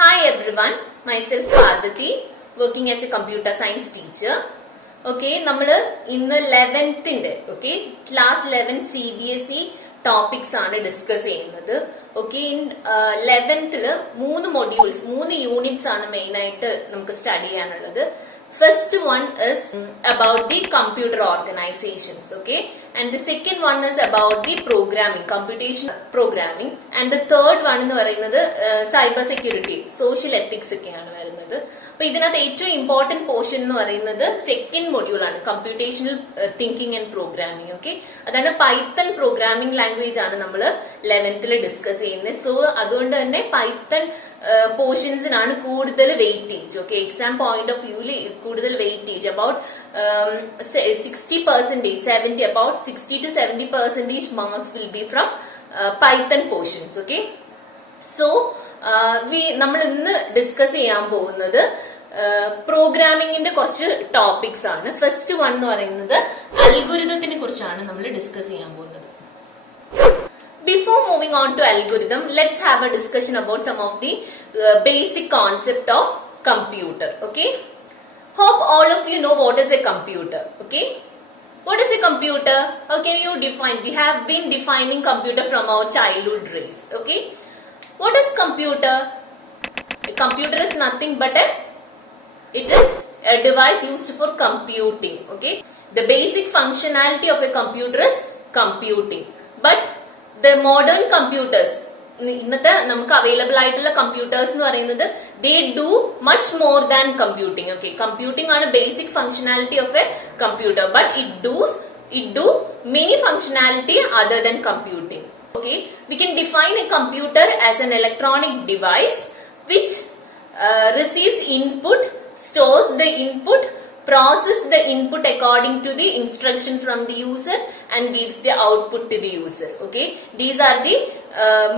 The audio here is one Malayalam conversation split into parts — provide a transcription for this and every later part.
Hi everyone, myself Parvati, working as a computer science teacher. Okay, നമ്മൾ ഇന്ന് 11th okay, class 11 CBSE topics ആണ് ഡിസ്കസ് ചെയ്യുന്നത്. Okay, in 11th മൂന്ന് modules, മൂന്ന് units ആണ് മെയിൻ ആയിട്ട് നമുക്ക് സ്റ്റഡി ചെയ്യാനുള്ളത്. First one is about the computer organizations, okay, and the second one is about the programming, computation programming, and the third one എന്ന് പറയുന്നത് cyber security, social ethics ഒക്കെയാണ് വരുന്നത്. അപ്പൊ ഇതിനകത്ത് ഏറ്റവും ഇമ്പോർട്ടന്റ് പോർഷൻ എന്ന് പറയുന്നത് സെക്കൻഡ് മൊഡ്യൂൾ ആണ്, computational thinking and programming. Okay, അതാണ് പൈത്തൺ പ്രോഗ്രാമിംഗ് ലാംഗ്വേജ് ആണ് നമ്മൾ 11th ഡിസ്കസ് ചെയ്യുന്നത്. സോ അതുകൊണ്ട് തന്നെ പൈത്തൺ പോർഷൻസിനാണ് കൂടുതൽ weightage. Okay, exam point of വ്യൂവിൽ കൂടുതൽ weightage about 60%, about 60 to 70% marks will be from Python portions. Okay, so നമ്മൾ ഇന്ന് ഡിസ്കസ് ചെയ്യാൻ പോകുന്നത് പ്രോഗ്രാമിംഗിന്റെ കുറച്ച് ടോപ്പിക്സ് ആണ്. ഫസ്റ്റ് വൺ എന്ന് പറയുന്നത് അൽഗോരിതത്തിനെ കുറിച്ചാണ് നമ്മൾ ഡിസ്കസ് ചെയ്യാൻ പോകുന്നത്. Before moving on to algorithm, let's have a discussion about some of the basic concept of computer. Okay, hope all of you know what is a computer. Okay, what is a computer? How can you define? We have been defining computer from our childhood days. Okay, what is computer? A computer is nothing but it is a device used for computing. Okay, the basic functionality of a computer is computing, but the modern computers, ഇന്നത്തെ നമുക്ക് അവൈലബിൾ ആയിട്ടുള്ള കമ്പ്യൂട്ടേഴ്സ് എന്ന് പറയുന്നത് they do much more than computing. Okay, computing ആണ് basic functionality of a computer, but it do many functionality other than computing. Okay, we can define a computer as an electronic device which receives input, stores the input, process the input according to the instruction from the user and gives the output to the user. Okay, these are the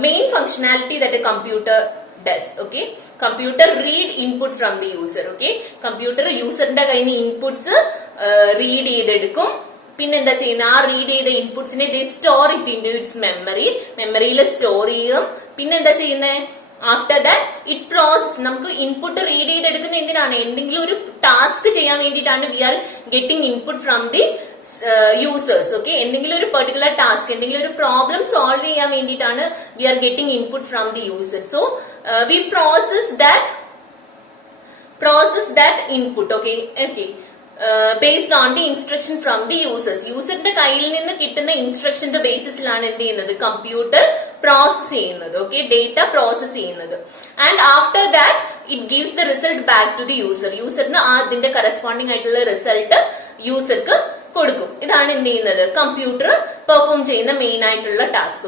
main functionality that a computer does. Okay, computer read input from the user. Okay, computer user ന്റെ കയ്യിൽ നിന്ന് ഇൻപുട്സ് റീഡ് ചെയ്തെടുക്കും. പിന്നെന്താ ചെയ്യുന്നത്, ആ റീഡ് ചെയ്ത ഇൻപുട്സിനെ they store it in to its മെമ്മറിയിൽ സ്റ്റോർ ചെയ്യും. പിന്നെന്താ ചെയ്യുന്നത്, ആഫ്റ്റർ ദാറ്റ് ഇറ്റ് പ്രോസസ്, നമുക്ക് ഇൻപുട്ട് റീഡ് ചെയ്തെടുക്കുന്ന എന്തിനാണ്, എന്തെങ്കിലും ഒരു ടാസ്ക് ചെയ്യാൻ വേണ്ടിയിട്ടാണ് we are getting input from the users. Okay, എന്തെങ്കിലും ഒരു പെർട്ടിക്കുലർ ടാസ്ക്, എന്തെങ്കിലും ഒരു പ്രോബ്ലം സോൾവ് ചെയ്യാൻ വേണ്ടിയിട്ടാണ് we are getting input from the user. So we process that input. Okay, based on the instruction from the users. യൂസറിന്റെ കയ്യിൽ നിന്ന് കിട്ടുന്ന ഇൻസ്ട്രക്ഷന്റെ ബേസിസിലാണ് എന്ത് ചെയ്യുന്നത്, കമ്പ്യൂട്ടർ പ്രോസസ് ചെയ്യുന്നത്. ഓക്കെ, ഡേറ്റ പ്രോസസ് ചെയ്യുന്നത്. And after that it gives the result back to the user. യൂസറിന് അതിന്റെ കറസ്പോണ്ടിങ് ആയിട്ടുള്ള റിസൾട്ട് യൂസർക്ക് കൊടുക്കും. ഇതാണ് എന്ത് ചെയ്യുന്നത്, കമ്പ്യൂട്ടർ പെർഫോം ചെയ്യുന്ന മെയിൻ ആയിട്ടുള്ള task.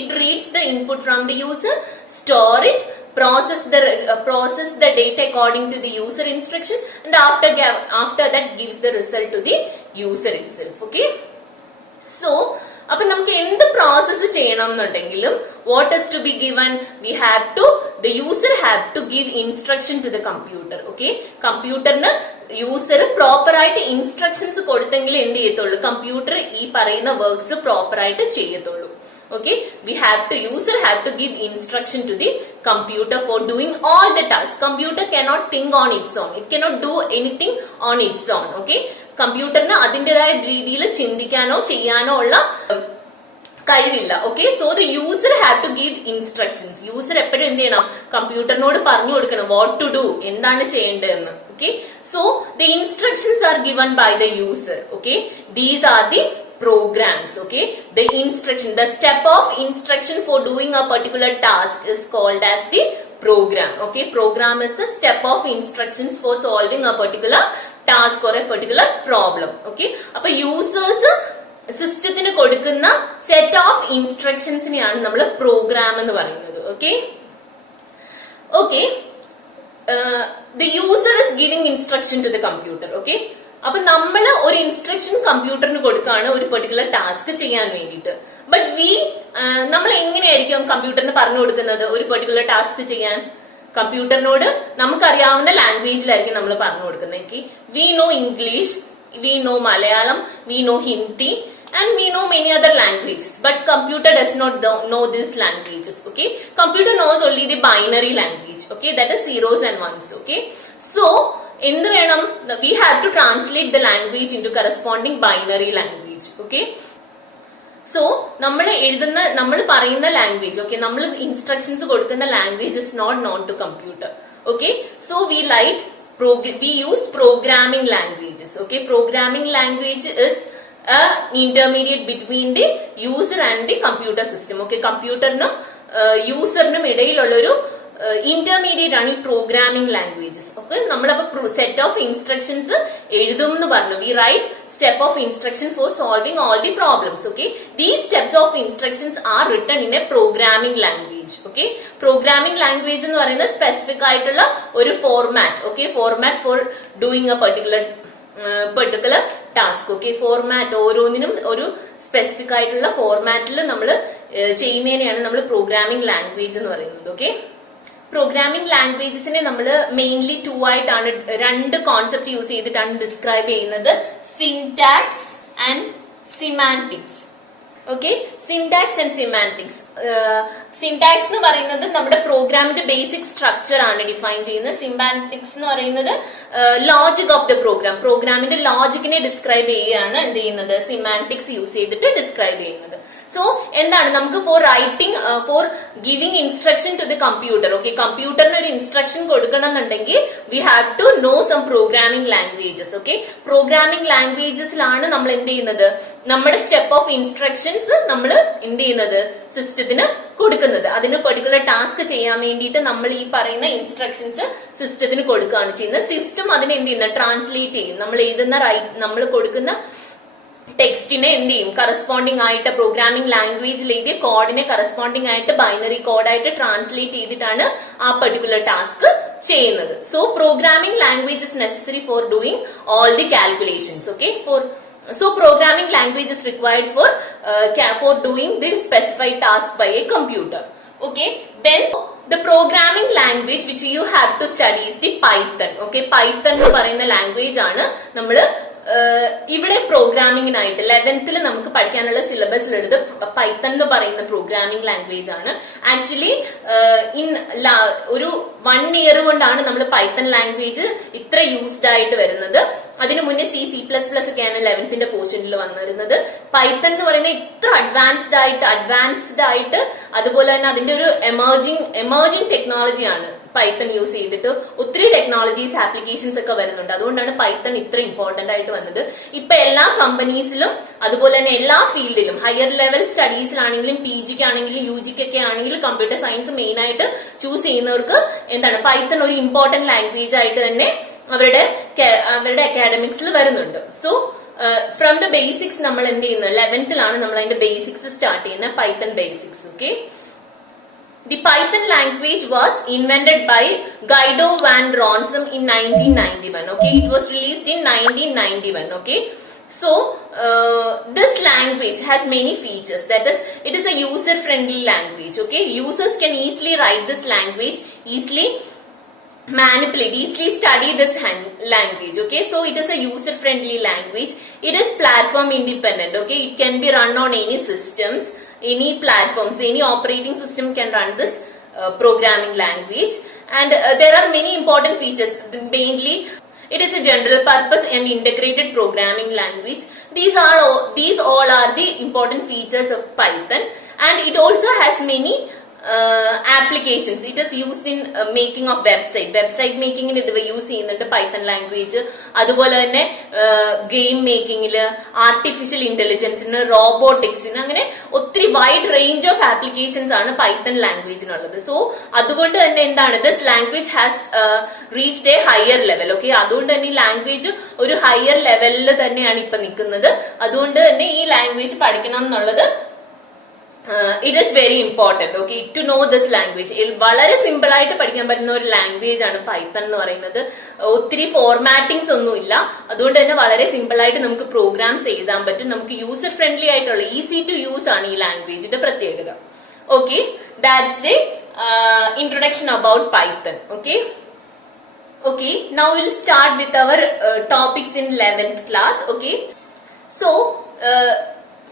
It reads the input from the user, store it, process the data according to the user instruction, and after that gives the result to the user itself. Okay, so അപ്പൊ നമുക്ക് എന്ത് പ്രോസസ് ചെയ്യണം എന്നുണ്ടെങ്കിലും what is to be given, the user have to give instruction to the computer. Okay, കമ്പ്യൂട്ടറിന് യൂസർ പ്രോപ്പർ ആയിട്ട് ഇൻസ്ട്രക്ഷൻസ് കൊടുത്തെങ്കിൽ എന്ത് ചെയ്യത്തുള്ളൂ, കമ്പ്യൂട്ടർ ഈ പറയുന്ന വർക്ക്സ് പ്രോപ്പർ ആയിട്ട് ചെയ്യത്തുള്ളൂ. Okay, user have to give instruction to the computer for doing all the tasks. Computer cannot think on its own. It cannot do anything on its own. Okay, കമ്പ്യൂട്ടറിന് അതിൻ്റെതായ രീതിയിൽ ചിന്തിക്കാനോ ചെയ്യാനോ ഉള്ള കഴിവില്ല. Okay, so the user have to give instructions. User എപ്പോഴും എന്ത് ചെയ്യണം, കമ്പ്യൂട്ടറിനോട് പറഞ്ഞു കൊടുക്കണം വാട്ട് ടു ഡു, എന്താണ് ചെയ്യേണ്ടതെന്ന്. Okay, so the instructions are given by the user. Okay, these are the programs. Okay, the step of instruction for doing a particular task is called as the program. Okay, program is the step of instructions for solving a particular task or a particular problem. Okay, appo users സിസ്റ്റത്തിന് കൊടുക്കുന്ന സെറ്റ് ഓഫ് ഇൻസ്ട്രക്ഷൻസിനെയാണ് നമ്മൾ പ്രോഗ്രാം എന്ന് പറയുന്നത്. Okay, the user is giving instruction to the computer. Okay, അപ്പൊ നമ്മൾ ഒരു ഇൻസ്ട്രക്ഷൻ കമ്പ്യൂട്ടറിന് കൊടുക്കുകയാണ് ഒരു പെർട്ടിക്കുലർ ടാസ്ക് ചെയ്യാൻ വേണ്ടിയിട്ട്. ബട്ട് നമ്മൾ എങ്ങനെയായിരിക്കും കമ്പ്യൂട്ടറിന് പറഞ്ഞു കൊടുക്കുന്നത് ഒരു പെർട്ടിക്കുലർ ടാസ്ക് ചെയ്യാൻ? കമ്പ്യൂട്ടറിനോട് നമുക്കറിയാവുന്ന ലാംഗ്വേജിലായിരിക്കും നമ്മൾ പറഞ്ഞു കൊടുക്കുന്നത്. We know English, we know Malayalam, we know Hindi, and we know many other languages, but computer does not know these languages. Okay, computer knows only the binary language. Okay, that is zeros and ones. Okay, so എന്ത് വേണം, we have to translate the language into corresponding binary language. Okay, so നമ്മൾ പറയുന്ന ലാംഗ്വേജ്, ഓക്കെ, നമ്മൾ ഇൻസ്ട്രക്ഷൻസ് കൊടുക്കുന്ന language is not known to computer. Okay, so we use programming languages. Okay, programming language is a intermediate between the user and the computer system. Okay, കമ്പ്യൂട്ടറിനും യൂസറിനും ഇടയിലുള്ള ഒരു ഇന്റർമീഡിയറ്റ് ആണ് ഈ പ്രോഗ്രാമിംഗ് ലാംഗ്വേജസ്. ഓക്കെ, നമ്മളപ്പോ സെറ്റ് ഓഫ് ഇൻസ്ട്രക്ഷൻസ് എഴുതും എന്ന് പറഞ്ഞു. We write step of instruction for solving all the problems. Okay, these steps of instructions are written in a programming language. Okay, programming language എന്ന് പറയുന്നത് സ്പെസിഫിക് ആയിട്ടുള്ള ഒരു format. Okay, format for doing a particular task. Okay, format ഓരോന്നിനും ഒരു സ്പെസിഫിക് ആയിട്ടുള്ള ഫോർമാറ്റിൽ നമ്മൾ ചെയ്യുന്നതിനെയാണ് നമ്മൾ പ്രോഗ്രാമിംഗ് ലാംഗ്വേജ് എന്ന് പറയുന്നത്. ഓക്കെ, പ്രോഗ്രാമിംഗ് ലാംഗ്വേജസിനെ നമ്മൾ മെയിൻലി ആയിട്ടാണ്, രണ്ട് കോൺസെപ്റ്റ് യൂസ് ചെയ്തിട്ടാണ് ഡിസ്ക്രൈബ് ചെയ്യുന്നത്: syntax and semantics. Okay, syntax and semantics. Syntax എന്ന് പറയുന്നത് നമ്മുടെ പ്രോഗ്രാമിന്റെ ബേസിക് സ്ട്രക്ചർ ആണ് ഡിഫൈൻ ചെയ്യുന്നത്. സിമാന്റിക്സ് എന്ന് പറയുന്നത് ലോജിക് ഓഫ് ദ പ്രോഗ്രാം, പ്രോഗ്രാമിന്റെ ലോജിക്കിനെ ഡിസ്ക്രൈബ് ചെയ്യുകയാണ് എന്ത് ചെയ്യുന്നത്, സിമാന്റിക്സ് യൂസ് ചെയ്തിട്ട് ഡിസ്ക്രൈബ് ചെയ്യുന്നത്. സോ എന്താണ്, നമുക്ക് for giving instruction to the computer. Okay, കമ്പ്യൂട്ടറിന് ഒരു ഇൻസ്ട്രക്ഷൻ കൊടുക്കണം എന്നുണ്ടെങ്കിൽ we have to know some programming languages. Okay, programming ലാംഗ്വേജസിലാണ് നമ്മൾ എന്ത് ചെയ്യുന്നത്, നമ്മുടെ സ്റ്റെപ്പ് ഓഫ് ഇൻസ്ട്രക്ഷൻസ് നമ്മൾ എന്ത് ചെയ്യുന്നത്, സിസ്റ്റത്തിന് കൊടുക്കുന്നത്. അതിന് പെർട്ടിക്കുലർ ടാസ്ക് ചെയ്യാൻ വേണ്ടിയിട്ട് നമ്മൾ ഈ പറയുന്ന ഇൻസ്ട്രക്ഷൻസ് സിസ്റ്റത്തിന് കൊടുക്കുകയാണ് ചെയ്യുന്നത്. സിസ്റ്റം അതിനെ എന്ത് ചെയ്യുന്നത്, ട്രാൻസ്ലേറ്റ് ചെയ്യും. നമ്മൾ കൊടുക്കുന്ന ടെക്സ്റ്റിനെ എന്ത് ചെയ്യും, കറസ്പോണ്ടിങ് ആയിട്ട് പ്രോഗ്രാമിംഗ് ലാംഗ്വേജിലേക്ക് കോഡിനെ കറസ്പോണ്ടിങ് ആയിട്ട് ബൈനറി കോഡായിട്ട് ട്രാൻസ്ലേറ്റ് ചെയ്തിട്ടാണ് ആ പെർട്ടിക്കുലർ ടാസ്ക് ചെയ്യുന്നത്. So programming language is necessary four doing all the calculations. Okay, so programming language is required for doing the specified task by a computer. Okay, then the programming language which you have to study is the Python. Okay, Python എന്ന് പറയുന്ന ലാംഗ്വേജ് ആണ് നമ്മൾ ഇവിടെ പ്രോഗ്രാമിംഗിനായിട്ട് 11th നമുക്ക് പഠിക്കാനുള്ള സിലബസിലെടുത്ത് പൈത്തൺ എന്ന് പറയുന്ന പ്രോഗ്രാമിംഗ് ലാംഗ്വേജ് ആണ്. ആക്ച്വലി ഒരു 1 year കൊണ്ടാണ് നമ്മൾ പൈത്തൺ ലാംഗ്വേജ് ഇത്ര യൂസ്ഡ് ആയിട്ട് വരുന്നത്. അതിനു മുന്നേ C++ ഒക്കെയാണ് 11th പോർഷനിൽ വന്നിരുന്നത്. പൈത്തൺ എന്ന് പറയുന്നത് ഇത്ര അഡ്വാൻസ്ഡ് ആയിട്ട് അതുപോലെ തന്നെ അതിന്റെ ഒരു എമർജിംഗ് ടെക്നോളജിയാണ് പൈത്തൺ യൂസ് ചെയ്തിട്ട്. ഒത്തിരി ടെക്നോളജീസ് ആപ്ലിക്കേഷൻസ് ഒക്കെ വരുന്നുണ്ട്. അതുകൊണ്ടാണ് പൈത്തൺ ഇത്ര ഇമ്പോർട്ടന്റ് ആയിട്ട് വന്നത്. ഇപ്പൊ എല്ലാ കമ്പനീസിലും അതുപോലെ തന്നെ എല്ലാ ഫീൽഡിലും ഹയർ ലെവൽ സ്റ്റഡീസിലാണെങ്കിലും PG ആണെങ്കിലും UG ഒക്കെ ആണെങ്കിലും കമ്പ്യൂട്ടർ സയൻസ് മെയിൻ ആയിട്ട് ചൂസ് ചെയ്യുന്നവർക്ക് എന്താണ് പൈത്തൺ ഒരു ഇമ്പോർട്ടന്റ് ലാംഗ്വേജ് ആയിട്ട് തന്നെ അവരുടെ അക്കാഡമിക്സിൽ വരുന്നുണ്ട്. സോ ഫ്രം ദ ബേസിക്സ് നമ്മൾ എന്ത് ചെയ്യുന്നത് 11th നമ്മൾ അതിന്റെ ബേസിക്സ് സ്റ്റാർട്ട് ചെയ്യുന്ന Python basics. Okay, the Python language was invented by Guido van Rossum in 1991. Okay, it was released in 1991. Okay, so this language has many features. That is, it is a user friendly language. Okay, users can easily write this language, easily manipulate, easily study this language. Okay, so it is a user friendly language. It is platform independent. Okay, it can be run on any systems, any platforms, any operating system can run this programming language. And there are many important features. Mainly, it is a general purpose and integrated programming language. These all are the important features of Python, and it also has many applications. It is used in making of website making ഇത് യൂസ് ചെയ്യുന്നുണ്ട് പൈത്തൺ ലാംഗ്വേജ്. അതുപോലെ തന്നെ ഗെയിം മേക്കിങ്ങില്, ആർട്ടിഫിഷ്യൽ ഇന്റലിജൻസിന്, റോബോട്ടിക്സിന്, അങ്ങനെ ഒത്തിരി വൈഡ് റേഞ്ച് ഓഫ് ആപ്ലിക്കേഷൻസ് ആണ് പൈത്തൺ ലാംഗ്വേജിനുള്ളത്. സോ അതുകൊണ്ട് തന്നെ എന്താണ്, this language has reached A higher level. Okay, അതുകൊണ്ട് തന്നെ ഈ ലാംഗ്വേജ് ഒരു ഹയർ ലെവലിൽ തന്നെയാണ് ഇപ്പൊ നിൽക്കുന്നത്. അതുകൊണ്ട് തന്നെ ഈ ലാംഗ്വേജ് പഠിക്കണം എന്നുള്ളത് it is very important. Okay, to know this language. വളരെ സിമ്പിൾ ആയിട്ട് പഠിക്കാൻ പറ്റുന്ന ഒരു ലാംഗ്വേജ് ആണ് പൈത്തൺ എന്ന് പറയുന്നത്. ഒത്തിരി ഫോർമാറ്റിംഗ്സ് ഒന്നും ഇല്ല. അതുകൊണ്ട് തന്നെ വളരെ സിമ്പിൾ ആയിട്ട് നമുക്ക് പ്രോഗ്രാംസ് എഴുതാൻ പറ്റും. നമുക്ക് യൂസർ ഫ്രണ്ട്ലി ആയിട്ടുള്ള ഈസി ടു യൂസ് ആണ് ഈ ലാംഗ്വേജിന്റെ പ്രത്യേകത. Okay, that's the introduction about Python. Okay, okay, now we'll start with our topics in 11th class. Okay, so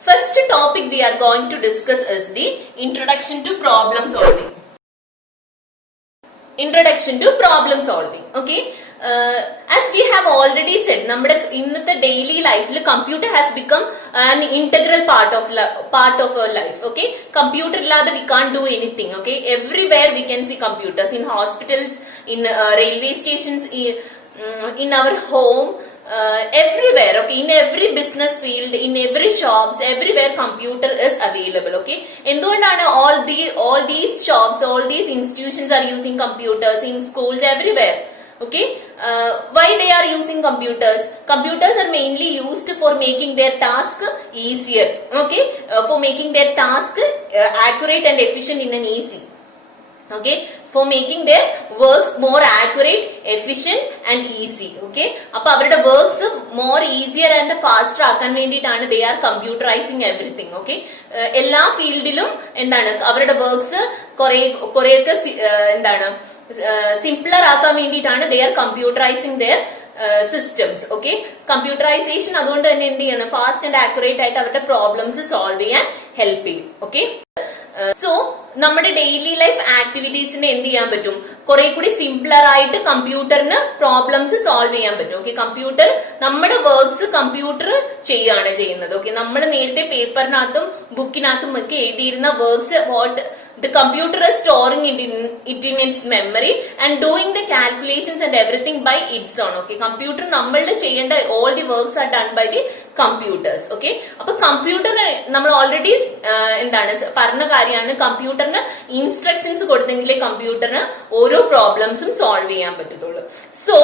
First topic we are going to discuss is the introduction to problem solving. Introduction to problem solving. Okay. As we have already said, നമ്മുടെ ഇന്നത്തെ ഡെയിലി ലൈഫിൽ computer has become an integral part of our life. Okay, computer ഇല്ലാതെ we can't do anything. Okay, everywhere we can see computers, in hospitals, in railway stations, in our home, everywhere. Okay, in every business field, in every shops, everywhere computer is available. Okay, എന്തുകൊണ്ടാണ് all these shops, all these institutions are using computers, in schools, everywhere. Okay, why they are using computers? Computers are mainly used for making their task easier. Okay, for making their task accurate and efficient in an easy. Okay, for making their works more accurate, efficient and easy. Okay, appo avarude works more easier and faster ആക്കാൻ വേണ്ടിയിട്ടാണ് they are computerizing everything. Okay, എല്ലാ ഫീൽഡിലും എന്താണ് അവരുടെ വർക്ക്സ് കുറെയൊക്കെ എന്താണ് സിംപ്ലർ ആക്കാൻ വേണ്ടിയിട്ടാണ് they are computerizing their systems. Okay, computerization അതുകൊണ്ട് തന്നെ എന്ത് ചെയ്യണം, ഫാസ്റ്റ് ആൻഡ് ആക്യുറേറ്റ് ആയിട്ട് അവരുടെ പ്രോബ്ലംസ് സോൾവ് ചെയ്യാൻ ഹെൽപ്പ് ചെയ്യും. ഓക്കെ, സോ നമ്മുടെ ഡെയിലി ലൈഫ് ആക്ടിവിറ്റീസിന് എന്ത് ചെയ്യാൻ പറ്റും, കുറെ കൂടി സിംപ്ലർ ആയിട്ട് കമ്പ്യൂട്ടറിന് പ്രോബ്ലംസ് സോൾവ് ചെയ്യാൻ പറ്റും. ഓക്കെ, കമ്പ്യൂട്ടർ നമ്മുടെ വർക്ക്സ് കമ്പ്യൂട്ടർ ചെയ്യാണ് ചെയ്യുന്നത്. ഓക്കെ, നമ്മൾ നേരത്തെ പേപ്പറിനകത്തും ബുക്കിനകത്തും ഒക്കെ എഴുതിയിരുന്ന works the computer is storing it in its memory and doing the calculations and everything by its own. Okay, computer നമ്മളുടെ ചെയ്യേണ്ട all the works are done by the computers. Okay, അപ്പൊ കമ്പ്യൂട്ടർ നമ്മൾ ഓൾറെഡി എന്താണ് പറഞ്ഞ കാര്യമാണ്, കമ്പ്യൂട്ടറിന് ഇൻസ്ട്രക്ഷൻസ് കൊടുത്തെങ്കിലേ കമ്പ്യൂട്ടറിന് ഓരോ പ്രോബ്ലംസും സോൾവ് ചെയ്യാൻ പറ്റത്തുള്ളൂ. So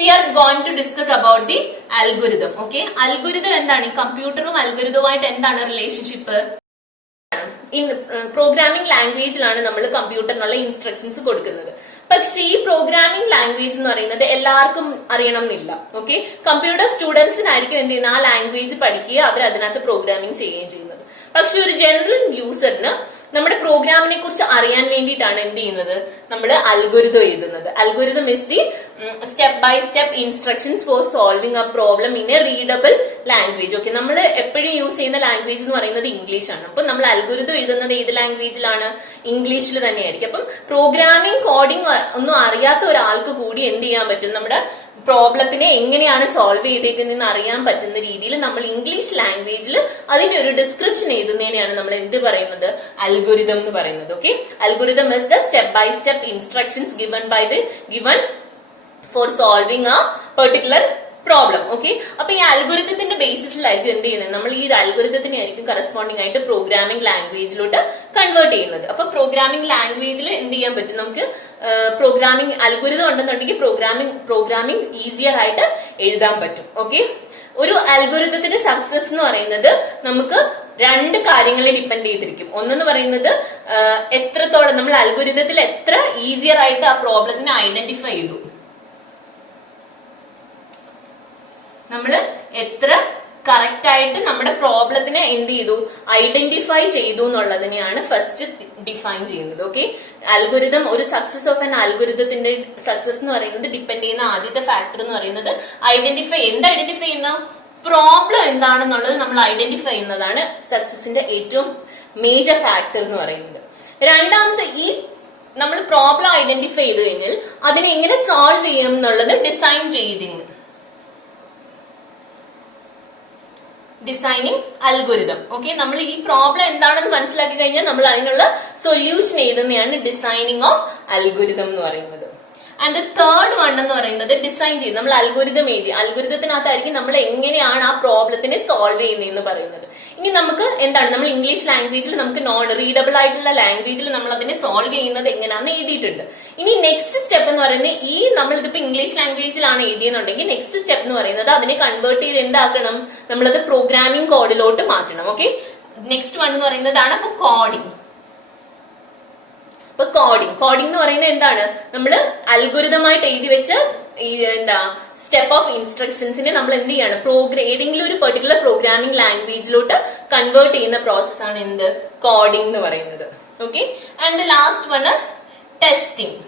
we are going to discuss about the algorithm. Okay, algorithm എന്താണ്, ഈ കമ്പ്യൂട്ടറും അൽഗോരിതവുമായിട്ട് എന്താണ് റിലേഷൻഷിപ്പ്? ഇൻ പ്രോഗ്രാമിംഗ് ലാംഗ്വേജിലാണ് നമ്മൾ കമ്പ്യൂട്ടറിനുള്ള ഇൻസ്ട്രക്ഷൻസ് കൊടുക്കുന്നത്. പക്ഷേ ഈ പ്രോഗ്രാമിംഗ് ലാംഗ്വേജ് എന്ന് പറയുന്നത് എല്ലാവർക്കും അറിയണം എന്നില്ല. ഓക്കെ, കമ്പ്യൂട്ടർ സ്റ്റുഡൻസിനായിരിക്കും എന്ത് ചെയ്യുന്നത്, ആ ലാംഗ്വേജ് പഠിക്കുകയും അവർ അതിനകത്ത് പ്രോഗ്രാമിംഗ് ചെയ്യുകയും ചെയ്യുന്നത്. പക്ഷെ ഒരു ജനറൽ യൂസറിന് നമ്മുടെ പ്രോഗ്രാമിനെ കുറിച്ച് അറിയാൻ വേണ്ടിയിട്ടാണ് എന്ത് ചെയ്യുന്നത്, നമ്മൾ അൽഗോരിതം എഴുതുന്നത്. Algorithm is the step by step instructions for solving a problem in a readable language. Okay, നമ്മൾ എപ്പോഴും യൂസ് ചെയ്യുന്ന ലാംഗ്വേജ് എന്ന് പറയുന്നത് ഇംഗ്ലീഷ് ആണ്. അപ്പൊ നമ്മൾ അൽഗോരിതം എഴുതുന്നത് ഏത് ലാംഗ്വേജിലാണ്? ഇംഗ്ലീഷിൽ തന്നെയായിരിക്കും. അപ്പം പ്രോഗ്രാമിംഗ് കോഡിംഗ് ഒന്നും അറിയാത്ത ഒരാൾക്ക് കൂടി എന്ത് ചെയ്യാൻ പറ്റും, നമ്മുടെ പ്രോബ്ലത്തിനെ എങ്ങനെയാണ് സോൾവ് ചെയ്തേക്കുന്നതെന്ന് അറിയാൻ പറ്റുന്ന രീതിയിൽ നമ്മൾ ഇംഗ്ലീഷ് ലാംഗ്വേജിൽ അതിനൊരു ഡിസ്ക്രിപ്ഷൻ എഴുതുന്നതിനെയാണ് നമ്മൾ എന്ത് പറയുന്നത്, അൽഗോരിതം എന്ന് പറയുന്നത്. Okay, algorithm is the step by step instructions given for solving a particular problem. Okay, അപ്പൊ ഈ അൽഗോരിതത്തിന്റെ ബേസിസിലായിരിക്കും എന്ത് ചെയ്യുന്നത്, നമ്മൾ ഈ അൽഗോരിതത്തിനെ ആയിരിക്കും കറസ്പോണ്ടിങ് ആയിട്ട് പ്രോഗ്രാമിംഗ് ലാംഗ്വേജിലോട്ട് കൺവേർട്ട് ചെയ്യുന്നത്. അപ്പൊ പ്രോഗ്രാമിംഗ് ലാംഗ്വേജിൽ എന്ത് ചെയ്യാൻ പറ്റും, നമുക്ക് പ്രോഗ്രാമിംഗ് അൽഗോരിതം ഉണ്ടെന്നുണ്ടെങ്കിൽ പ്രോഗ്രാമിംഗ് ഈസിയർ ആയിട്ട് എഴുതാൻ പറ്റും. ഓക്കെ, ഒരു അൽഗോരിതത്തിന്റെ സക്സസ് എന്ന് പറയുന്നത് നമുക്ക് രണ്ട് കാര്യങ്ങളെ ഡിപ്പെൻഡ് ചെയ്തിരിക്കും. ഒന്നെന്ന് പറയുന്നത് എത്രത്തോളം നമ്മൾ അൽഗോരിതത്തിൽ എത്ര ഈസിയർ ആയിട്ട് ആ പ്രോബ്ലത്തിനെ ഐഡന്റിഫൈ ചെയ്തു, നമ്മൾ എത്ര കറക്റ്റ് ആയിട്ട് നമ്മുടെ പ്രോബ്ലത്തിനെ എന്ത് ചെയ്തു, ഐഡന്റിഫൈ ചെയ്തു എന്നുള്ളതിനെയാണ് ഫസ്റ്റ് ഡിഫൈൻ ചെയ്യുന്നത്. ഓക്കെ, അൽഗോരിതം, ഒരു സക്സസ് ഓഫ് ആൻ അൽഗോരിതത്തിന്റെ സക്സസ് എന്ന് പറയുന്നത് ഡിപ്പെൻഡ് ചെയ്യുന്ന ആദ്യത്തെ ഫാക്ടർ എന്ന് പറയുന്നത് ഐഡന്റിഫൈ ചെയ്യുന്ന പ്രോബ്ലം എന്താണെന്നുള്ളത് നമ്മൾ ഐഡന്റിഫൈ ചെയ്യുന്നതാണ് സക്സസിന്റെ ഏറ്റവും മേജർ ഫാക്ടർ എന്ന് പറയുന്നത്. രണ്ടാമത്തെ, ഈ നമ്മൾ പ്രോബ്ലം ഐഡന്റിഫൈ ചെയ്ത് കഴിഞ്ഞാൽ അതിനെ എങ്ങനെ സോൾവ് ചെയ്യും എന്നുള്ളത് ഡിസൈനിങ് അൽഗോരിതം. ഓക്കെ, നമ്മൾ ഈ പ്രോബ്ലം എന്താണെന്ന് മനസ്സിലാക്കി കഴിഞ്ഞാൽ നമ്മൾ അതിനുള്ള സൊല്യൂഷൻ എഴുതുന്നതാണ് ഡിസൈനിങ് ഓഫ് അൽഗോരിതം എന്ന് പറയുന്നത്. ആൻഡ് തേർഡ് വൺ എന്ന് പറയുന്നത് ഡിസൈൻ ചെയ്ത് നമ്മൾ അൽഗോരിതം എഴുതി, അൽഗോരിതത്തിനകത്തായിരിക്കും നമ്മൾ എങ്ങനെയാണ് ആ പ്രോബ്ലത്തിനെ സോൾവ് ചെയ്യുന്നതെന്ന് പറയുന്നത്. ഇനി നമുക്ക് എന്താണ്, നമ്മൾ ഇംഗ്ലീഷ് ലാംഗ്വേജിൽ നമുക്ക് നോൺ റീഡബിൾ ആയിട്ടുള്ള ലാംഗ്വേജിൽ നമ്മൾ അതിനെ സോൾവ് ചെയ്യുന്നത് എങ്ങനെയാണെന്ന് എഴുതിയിട്ടുണ്ട്. ഇനി നെക്സ്റ്റ് സ്റ്റെപ്പ് എന്ന് പറയുന്നത്, ഈ നമ്മളിതിപ്പോ ഇംഗ്ലീഷ് ലാംഗ്വേജിലാണ് എഴുതിയെന്നുണ്ടെങ്കിൽ നെക്സ്റ്റ് സ്റ്റെപ്പ് എന്ന് പറയുന്നത് അതിനെ കൺവേർട്ട് ചെയ്ത് എന്താക്കണം, നമ്മളത് പ്രോഗ്രാമിംഗ് കോഡിലോട്ട് മാറ്റണം. ഓക്കെ, നെക്സ്റ്റ് വൺ എന്ന് പറയുന്നതാണ് അപ്പൊ കോഡിംഗ്. അപ്പൊ കോഡിംഗ് എന്ന് പറയുന്നത് എന്താണ്, നമ്മൾ അൽഗോരിതമായിട്ട് എഴുതി വെച്ച ഈ സ്റ്റെപ്പ് ഓഫ് ഇൻസ്ട്രക്ഷൻസിനെ നമ്മൾ എന്ത് ചെയ്യാണ്, ഏതെങ്കിലും ഒരു പെർട്ടിക്കുലർ പ്രോഗ്രാമിംഗ് ലാംഗ്വേജിലോട്ട് കൺവേർട്ട് ചെയ്യുന്ന പ്രോസസ് ആണ് എന്ത്, കോഡിംഗ് എന്ന് പറയുന്നത്. Okay, and the last one is testing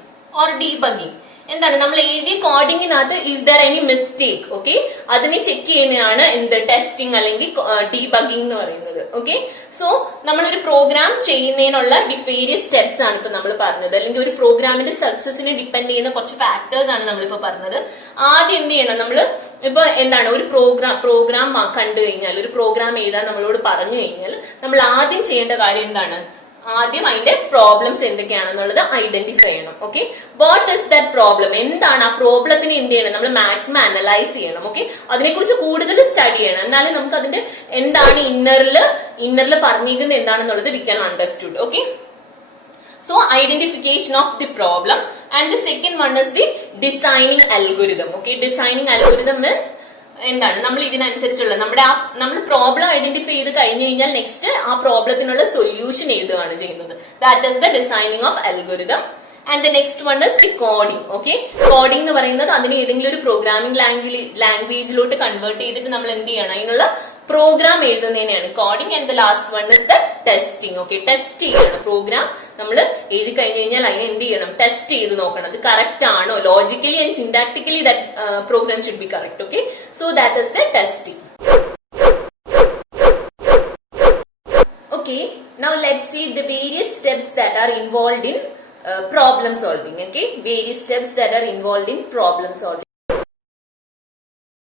or debugging. എന്താണ് നമ്മൾ എഴുതിയ കോഡിങ്ങിനകത്ത് is there any mistake, okay, അതിനെ ചെക്ക് ചെയ്യുന്നതാണ് എന്ത് ടെസ്റ്റിംഗ് അല്ലെങ്കിൽ ഡീബഗിംഗ് എന്ന് പറയുന്നത്. ഓക്കെ, സോ നമ്മളൊരു പ്രോഗ്രാം ചെയ്യുന്നതിനുള്ള വേരിയസ് സ്റ്റെപ്സ് ആണ് ഇപ്പൊ നമ്മൾ പറഞ്ഞത്, അല്ലെങ്കിൽ ഒരു പ്രോഗ്രാമിന്റെ സക്സസിനെ ഡിപ്പെൻഡ് ചെയ്യുന്ന കുറച്ച് ഫാക്ടേഴ്സ് ആണ് നമ്മളിപ്പോ പറഞ്ഞത്. ആദ്യം എന്ത് ചെയ്യണം, നമ്മൾ ഇപ്പൊ എന്താണ് ഒരു പ്രോഗ്രാം കണ്ടു കഴിഞ്ഞാൽ, ഒരു പ്രോഗ്രാം എഴുതാൻ നമ്മളോട് പറഞ്ഞു കഴിഞ്ഞാൽ നമ്മൾ ആദ്യം ചെയ്യേണ്ട കാര്യം എന്താണ്, ആദ്യം അതിന്റെ പ്രോബ്ലംസ് എന്തൊക്കെയാണെന്നുള്ളത് ഐഡന്റിഫൈ ചെയ്യണം. Okay, what is that problem, എന്താണ് ആ പ്രോബ്ലത്തിന് എന്ത് ചെയ്യണം, നമ്മൾ മാക്സിമം അനലൈസ് ചെയ്യണം. ഓക്കെ, അതിനെക്കുറിച്ച് കൂടുതൽ സ്റ്റഡി ചെയ്യണം, എന്നാലും നമുക്ക് അതിന്റെ എന്താണ് ഇന്നറിൽ പറഞ്ഞിരിക്കുന്നത് എന്താണെന്നുള്ളത് we can understood. Okay, so identification of the problem, and the second one is the designing algorithm. Okay, designing algorithm is എന്താണ്, നമ്മൾ ഇതിനനുസരിച്ചുള്ള നമ്മൾ പ്രോബ്ലം ഐഡന്റിഫൈ ചെയ്ത് കഴിഞ്ഞു കഴിഞ്ഞാൽ നെക്സ്റ്റ് ആ പ്രോബ്ലത്തിനുള്ള സൊല്യൂഷൻ എഴുതുകയാണ് ചെയ്യുന്നത്. That is the designing of algorithm. And the next one is the coding. Okay, coding എന്ന് പറയുന്നത് അതിനെ ഏതെങ്കിലും ഒരു പ്രോഗ്രാമിംഗ് ലാംഗ്വേജിലോട്ട് കൺവേർട്ട് ചെയ്തിട്ട് നമ്മൾ എന്ത് ചെയ്യണം, അതിനുള്ള പ്രോഗ്രാം എഴുതുന്നതിനെയാണ് coding. And the last one is the testing. Okay, testing ചെയ്യണം പ്രോഗ്രാം നമ്മൾ എഴുതി കഴിഞ്ഞു കഴിഞ്ഞാൽ അതിനെ എന്ത് ചെയ്യണം, ടെസ്റ്റ് ചെയ്ത് നോക്കണം അത് കറക്റ്റ് ആണോ, logically and syntactically that program should be correct. Okay, so that is the testing. Okay, now let's see the various steps that are involved in problem solving. Okay, various steps that are involved in problem solving.